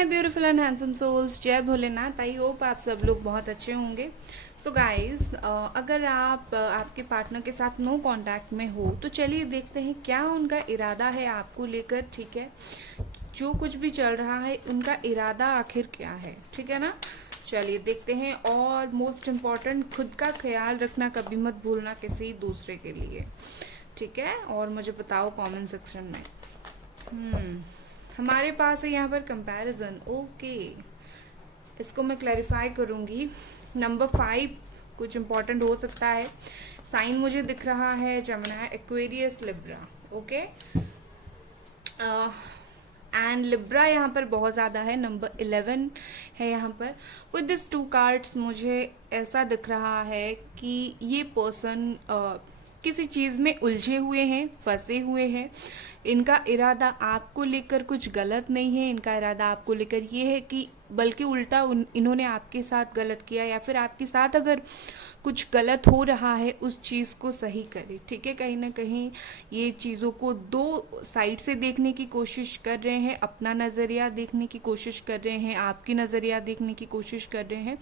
My beautiful and handsome souls, जय Bholenath. I hope आप सब लोग बहुत अच्छे होंगे। सो गाइस, अगर आप आपके पार्टनर के साथ नो कांटेक्ट में हो तो चलिए देखते हैं क्या उनका इरादा है आपको लेकर। ठीक है, जो कुछ भी चल रहा है उनका इरादा आखिर क्या है, ठीक है ना। चलिए देखते हैं। और मोस्ट इम्पॉर्टेंट, खुद का ख्याल रखना कभी मत भूलना किसी दूसरे के लिए, ठीक है। और मुझे बताओ कमेंट सेक्शन में। हमारे पास है यहाँ पर कंपैरिजन। ओके, इसको मैं क्लैरिफाई करूँगी। नंबर 5 कुछ इम्पोर्टेंट हो सकता है। साइन मुझे दिख रहा है Jamuna, Aquarius, Libra. Okay, and Libra यहाँ पर बहुत ज़्यादा है, नंबर 11 है यहाँ पर। विद दिस 2 कार्ड्स मुझे ऐसा दिख रहा है कि ये पर्सन किसी चीज़ में उलझे हुए हैं, फंसे हुए हैं। इनका इरादा आपको लेकर कुछ गलत नहीं है, इनका इरादा आपको लेकर ये है कि बल्कि उल्टा इन्होंने आपके साथ गलत किया, या फिर आपके साथ अगर कुछ गलत हो रहा है उस चीज़ को सही करे, ठीक है। कहीं ना कहीं ये चीज़ों को 2 साइड से देखने की कोशिश कर रहे हैं, अपना नज़रिया देखने की कोशिश कर रहे हैं, आपकी नज़रिया देखने की कोशिश कर रहे हैं।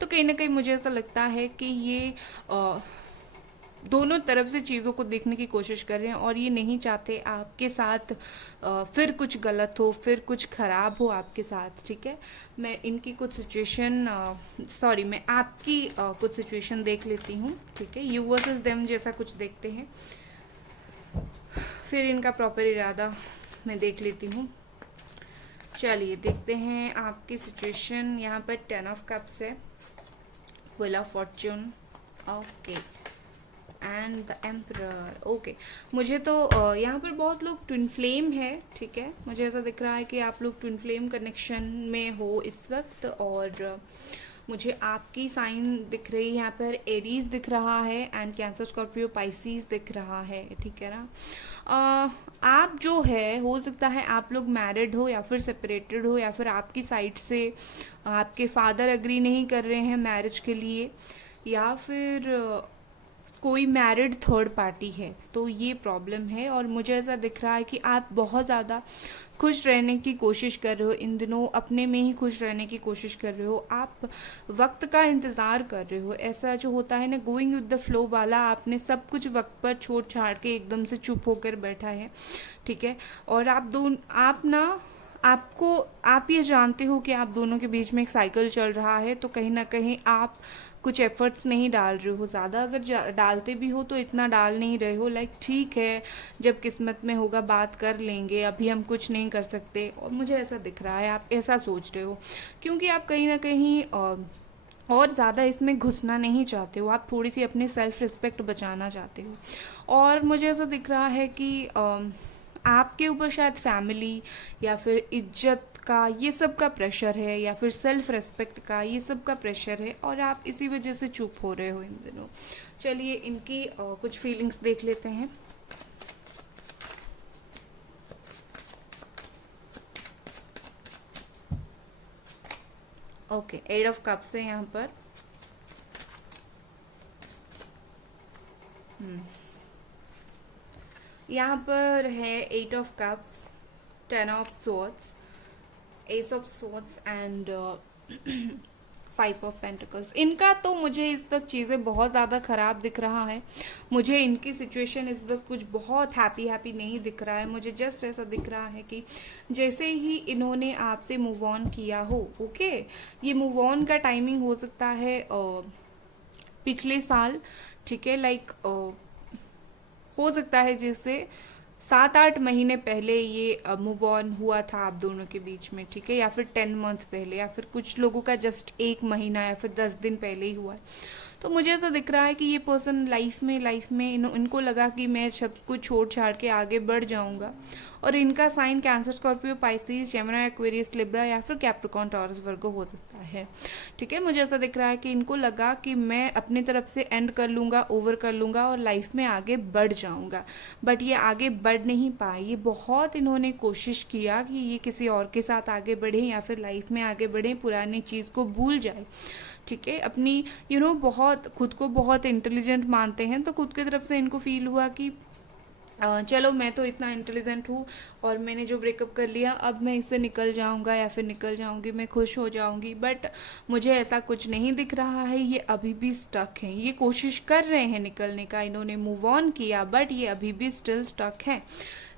तो कहीं ना कहीं मुझे ऐसा लगता है कि ये दोनों तरफ से चीज़ों को देखने की कोशिश कर रहे हैं, और ये नहीं चाहते आपके साथ फिर कुछ गलत हो, फिर कुछ खराब हो आपके साथ, ठीक है। मैं इनकी कुछ सिचुएशन मैं आपकी कुछ सिचुएशन देख लेती हूँ, ठीक है। यू वर्सेस देम जैसा कुछ देखते हैं, फिर इनका प्रॉपर इरादा मैं देख लेती हूँ। चलिए देखते हैं आपकी सिचुएशन। यहाँ पर 10 ऑफ कप्स है, wheel of Fortune, okay, and the emperor. Okay, मुझे तो यहाँ पर बहुत लोग ट्विन फ्लेम है, ठीक है। मुझे ऐसा दिख रहा है कि आप लोग ट्विन फ्लेम कनेक्शन में हो इस वक्त, और मुझे आपकी साइन दिख रही है यहाँ पर, एरीज दिख रहा है, एंड कैंसर, स्कॉर्पियो, पाइसीज दिख रहा है, ठीक है ना। आप जो है, हो सकता है आप लोग मैरिड हो या फिर सेपरेटेड हो, या फिर आपकी साइड से आपके फादर एग्री नहीं कर रहे हैं मैरिज के लिए, या फिर कोई मैरिड थर्ड पार्टी है, तो ये प्रॉब्लम है। और मुझे ऐसा दिख रहा है कि आप बहुत ज़्यादा खुश रहने की कोशिश कर रहे हो इन दिनों, अपने में ही खुश रहने की कोशिश कर रहे हो, आप वक्त का इंतज़ार कर रहे हो। ऐसा जो होता है ना, गोइंग विद द फ्लो वाला, आपने सब कुछ वक्त पर छोड़ छाड़ के एकदम से चुप होकर बैठा है, ठीक है। और आप ये जानते हो कि आप दोनों के बीच में एक साइकिल चल रहा है, तो कहीं ना कहीं आप कुछ एफर्ट्स नहीं डाल रहे हो ज़्यादा। अगर डालते भी हो तो इतना डाल नहीं रहे हो, लाइक ठीक है, जब किस्मत में होगा बात कर लेंगे, अभी हम कुछ नहीं कर सकते। और मुझे ऐसा दिख रहा है आप ऐसा सोच रहे हो, क्योंकि आप कहीं ना कहीं और ज़्यादा इसमें घुसना नहीं चाहते हो, आप थोड़ी सी अपनी सेल्फ रिस्पेक्ट बचाना चाहते हो। और मुझे ऐसा दिख रहा है कि आपके ऊपर शायद फैमिली या फिर इज्जत का ये सब का प्रेशर है, या फिर सेल्फ रेस्पेक्ट का ये सब का प्रेशर है, और आप इसी वजह से चुप हो रहे हो इन दिनों। चलिए इनकी कुछ फीलिंग्स देख लेते हैं। ओके, 8 ऑफ कप्स है यहाँ पर। यहाँ पर है 8 of cups, 10 of swords, S of swords, and 5 of pentacles. इनका तो मुझे इस वक्त चीज़ें बहुत ज़्यादा ख़राब दिख रहा है। मुझे इनकी सिचुएशन इस वक्त कुछ बहुत हैप्पी नहीं दिख रहा है। मुझे जस्ट ऐसा दिख रहा है कि जैसे ही इन्होंने आपसे मूव ऑन किया हो, ओके, ये मूव ऑन का टाइमिंग हो सकता है पिछले साल, ठीक है, लाइक हो सकता है जैसे 7-8 महीने पहले ये मूव ऑन हुआ था आप दोनों के बीच में, ठीक है, या फिर 10 मंथ पहले, या फिर कुछ लोगों का जस्ट 1 महीना या फिर 10 दिन पहले ही हुआ है। तो मुझे ऐसा दिख रहा है कि ये पर्सन लाइफ में इनको लगा कि मैं सब कुछ छोड़ छाड़ के आगे बढ़ जाऊंगा। और इनका sign Cancer, Scorpio, Pisces, Gemini, Aquarius, Libra या फिर कैप्रिकॉर्न, टॉरस, वर्गो हो सकता है, ठीक है। मुझे ऐसा दिख रहा है कि इनको लगा कि मैं अपनी तरफ से एंड कर लूँगा, ओवर कर लूँगा और लाइफ में आगे बढ़ जाऊँगा, बट ये आगे बढ़ नहीं पाए। ये बहुत इन्होंने कोशिश किया कि ये किसी और के साथ आगे बढ़ें या फिर लाइफ में आगे बढ़ें, पुरानी चीज़ को भूल जाए, ठीक है। अपनी बहुत खुद को बहुत इंटेलिजेंट मानते हैं, तो खुद की तरफ से इनको फील हुआ कि चलो मैं तो इतना इंटेलिजेंट हूँ और मैंने जो ब्रेकअप कर लिया अब मैं इससे निकल जाऊँगा या फिर निकल जाऊँगी, मैं खुश हो जाऊँगी, बट मुझे ऐसा कुछ नहीं दिख रहा है। ये अभी भी स्टक हैं, ये कोशिश कर रहे हैं निकलने का, इन्होंने मूव ऑन किया बट ये अभी भी स्टिल स्टक हैं।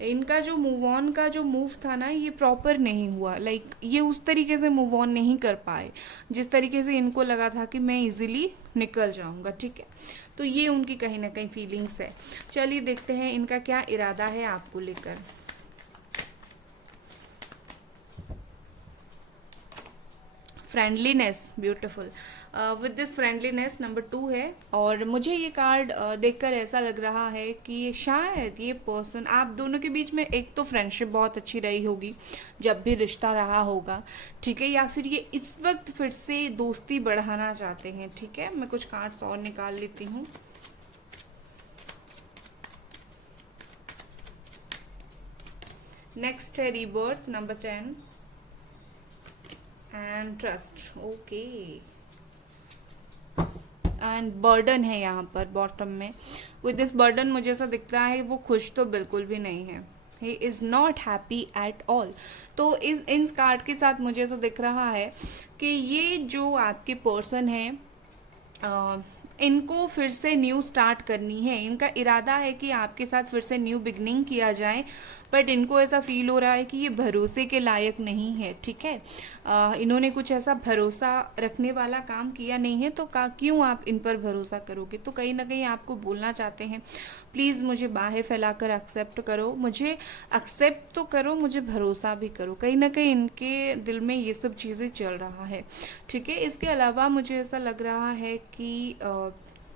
इनका जो मूव ऑन का जो मूव था ना, ये प्रॉपर नहीं हुआ, लाइक ये उस तरीके से मूव ऑन नहीं कर पाए जिस तरीके से इनको लगा था कि मैं इजीली निकल जाऊंगा, ठीक है। तो ये उनकी कहीं ना कहीं फीलिंग्स है। चलिए देखते हैं इनका क्या इरादा है आपको लेकर। Friendliness, beautiful. With this friendliness number 2 है। और मुझे ये कार्ड देखकर ऐसा लग रहा है कि शायद ये पर्सन, आप दोनों के बीच में एक तो फ्रेंडशिप बहुत अच्छी रही होगी जब भी रिश्ता रहा होगा, ठीक है, या फिर ये इस वक्त फिर से दोस्ती बढ़ाना चाहते हैं, ठीक है। मैं कुछ कार्ड्स और निकाल लेती हूँ। नेक्स्ट है rebirth number 10 and trust, okay. And burden है यहाँ पर बॉटम में। विद दिस बर्डन मुझे ऐसा दिखता है वो खुश तो बिल्कुल भी नहीं है, he is not happy at all. तो इन कार्ड के साथ मुझे ऐसा दिख रहा है कि ये जो आपके पर्सन है, इनको फिर से न्यू स्टार्ट करनी है। इनका इरादा है कि आपके साथ फिर से न्यू बिगनिंग किया जाए, बट इनको ऐसा फील हो रहा है कि ये भरोसे के लायक नहीं है, ठीक है। इन्होंने कुछ ऐसा भरोसा रखने वाला काम किया नहीं है, तो क्यों आप इन पर भरोसा करोगे। तो कहीं ना कहीं आपको बोलना चाहते हैं प्लीज़ मुझे बाहें फैलाकर एक्सेप्ट करो, मुझे एक्सेप्ट तो करो, मुझे भरोसा भी करो। कहीं ना कहीं इनके दिल में ये सब चीज़ें चल रहा है, ठीक है। इसके अलावा मुझे ऐसा लग रहा है कि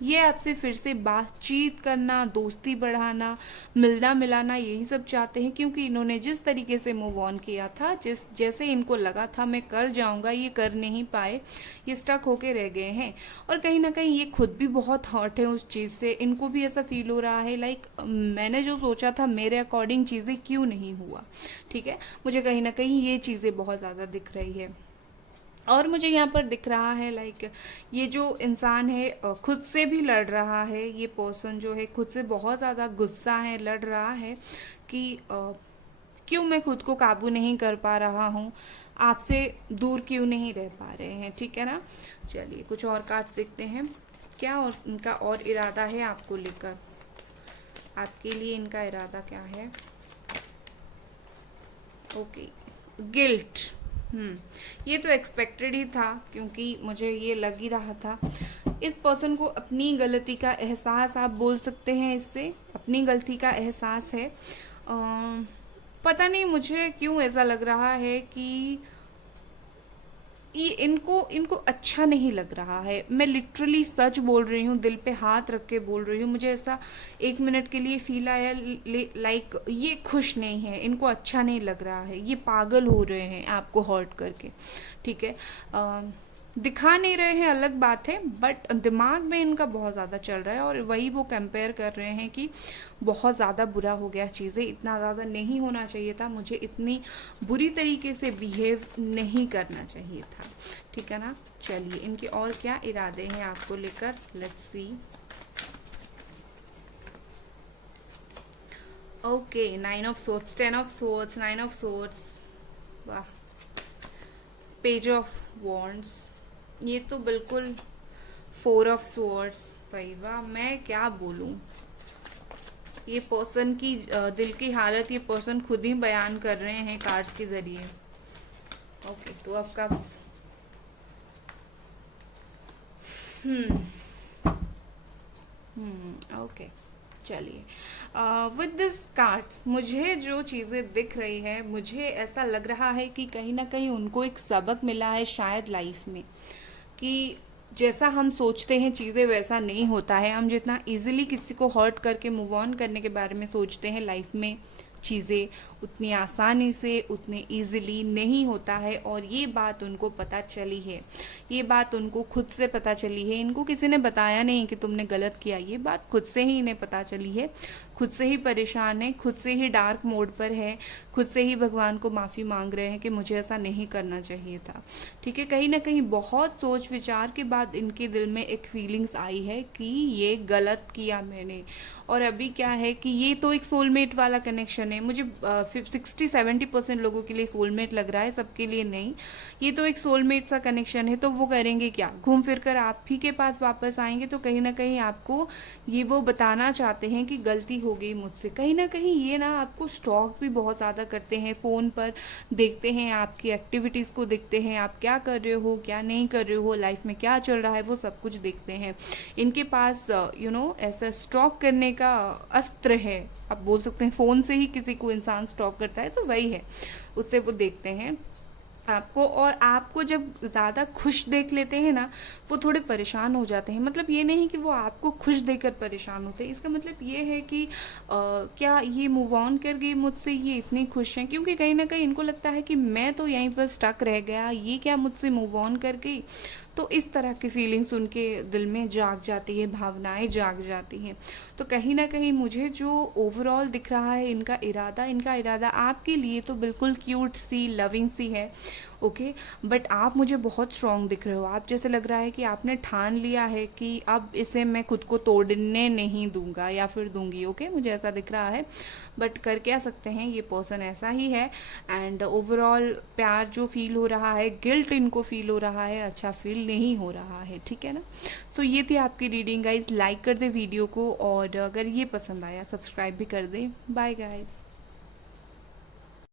ये आपसे फिर से बातचीत करना, दोस्ती बढ़ाना, मिलना मिलाना, यही सब चाहते हैं, क्योंकि इन्होंने जिस तरीके से मूव ऑन किया था, जैसे इनको लगा था मैं कर जाऊंगा, ये कर नहीं पाए, ये स्टक होके रह गए हैं। और कहीं ना कहीं ये खुद भी बहुत हर्ट है उस चीज़ से, इनको भी ऐसा फील हो रहा है लाइक मैंने जो सोचा था मेरे अकॉर्डिंग चीज़ें क्यों नहीं हुआ, ठीक है। मुझे कहीं ना कहीं ये चीज़ें बहुत ज़्यादा दिख रही है। और मुझे यहाँ पर दिख रहा है लाइक ये जो इंसान है खुद से भी लड़ रहा है, ये पर्सन जो है खुद से बहुत ज़्यादा गुस्सा है, लड़ रहा है कि क्यों मैं खुद को काबू नहीं कर पा रहा हूँ, आपसे दूर क्यों नहीं रह पा रहे हैं, ठीक है ना। चलिए कुछ और कार्ड देखते हैं क्या और इनका और इरादा है आपको लेकर, आपके लिए इनका इरादा क्या है। Okay, guilt. ये तो एक्सपेक्टेड ही था, क्योंकि मुझे ये लग ही रहा था। इस पर्सन को अपनी गलती का एहसास, आप बोल सकते हैं इससे, अपनी गलती का एहसास है। पता नहीं मुझे क्यों ऐसा लग रहा है कि ये इनको अच्छा नहीं लग रहा है। मैं लिटरली सच बोल रही हूँ, दिल पे हाथ रख के बोल रही हूँ। मुझे ऐसा एक मिनट के लिए फील आया लाइक ये खुश नहीं है, इनको अच्छा नहीं लग रहा है, ये पागल हो रहे हैं आपको हर्ट करके, ठीक है। दिखा नहीं रहे हैं अलग बात है, बट दिमाग में इनका बहुत ज़्यादा चल रहा है और वही वो कंपेयर कर रहे हैं कि बहुत ज़्यादा बुरा हो गया, चीज़ें इतना ज़्यादा नहीं होना चाहिए था, मुझे इतनी बुरी तरीके से बिहेव नहीं करना चाहिए था, ठीक है ना। चलिए इनके और क्या इरादे हैं आपको लेकर, let's see. Okay, 9 of swords, 10 of swords, 9 of swords, वाह, पेज ऑफ वॉन्ड्स, ये तो बिल्कुल 4 ऑफ स्वॉर्ड्स, भाई वाह, मैं क्या बोलूं। ये पर्सन की दिल की हालत ये पर्सन खुद ही बयान कर रहे हैं कार्ड्स के जरिए। Okay, 2 of cups, okay. चलिए विद दिस कार्ड्स मुझे जो चीज़ें दिख रही है, मुझे ऐसा लग रहा है कि कहीं ना कहीं उनको एक सबक मिला है शायद लाइफ में, कि जैसा हम सोचते हैं चीज़ें वैसा नहीं होता है। हम जितना इजीली किसी को हर्ट करके मूव ऑन करने के बारे में सोचते हैं लाइफ में, चीज़ें उतनी आसानी से, उतने इजीली नहीं होता है, और ये बात उनको पता चली है, ये बात उनको खुद से पता चली है। इनको किसी ने बताया नहीं कि तुमने गलत किया, ये बात खुद से ही इन्हें पता चली है, खुद से ही परेशान है, खुद से ही डार्क मोड पर है, खुद से ही भगवान को माफ़ी मांग रहे हैं कि मुझे ऐसा नहीं करना चाहिए था। ठीक है, कहीं ना कहीं बहुत सोच विचार के बाद इनके दिल में एक फीलिंग्स आई है कि ये गलत किया मैंने। और अभी क्या है कि ये तो एक सोलमेट वाला कनेक्शन है, मुझे 60-70% लोगों के लिए सोलमेट लग रहा है, सबके लिए नहीं। ये तो एक सोलमेट सा कनेक्शन है, तो वो करेंगे क्या, घूम फिर कर आप ही के पास वापस आएंगे। तो कहीं ना कहीं आपको ये वो बताना चाहते हैं कि गलती हो गई मुझसे। कहीं ना कहीं ये ना आपको स्टॉक भी बहुत ज़्यादा करते हैं, फ़ोन पर देखते हैं, आपकी एक्टिविटीज़ को देखते हैं, आप क्या कर रहे हो, क्या नहीं कर रहे हो, लाइफ में क्या चल रहा है, वो सब कुछ देखते हैं। इनके पास ऐसा स्टॉक करने का अस्त्र है, आप बोल सकते हैं। फ़ोन से ही किसी को इंसान स्टॉक करता है तो वही है, उससे वो देखते हैं आपको। और आपको जब ज़्यादा खुश देख लेते हैं ना, वो थोड़े परेशान हो जाते हैं। मतलब ये नहीं कि वो आपको खुश देखकर परेशान होते हैं, इसका मतलब ये है कि क्या ये मूव ऑन कर गई मुझसे, ये इतनी खुश हैं, क्योंकि कहीं ना कहीं इनको लगता है कि मैं तो यहीं पर स्टक रह गया, ये क्या मुझसे मूव ऑन कर गई। तो इस तरह की फीलिंग्स उनके दिल में जाग जाती है, भावनाएं जाग जाती हैं। तो कहीं ना कहीं मुझे जो ओवरऑल दिख रहा है इनका इरादा आपके लिए तो बिल्कुल क्यूट सी, लविंग सी है, ओके। बट आप मुझे बहुत स्ट्रॉन्ग दिख रहे हो, आप जैसे लग रहा है कि आपने ठान लिया है कि अब इसे मैं खुद को तोड़ने नहीं दूंगा या फिर दूंगी, ओके। मुझे ऐसा दिख रहा है, बट कर क्या सकते हैं, ये पर्सन ऐसा ही है। एंड ओवरऑल प्यार जो फील हो रहा है, गिल्ट इनको फील हो रहा है, अच्छा फील नहीं हो रहा है, ठीक है ना। सो ये थी आपकी रीडिंग गाइज। लाइक कर दे वीडियो को, और अगर ये पसंद आया सब्सक्राइब भी कर दे। Bye guys.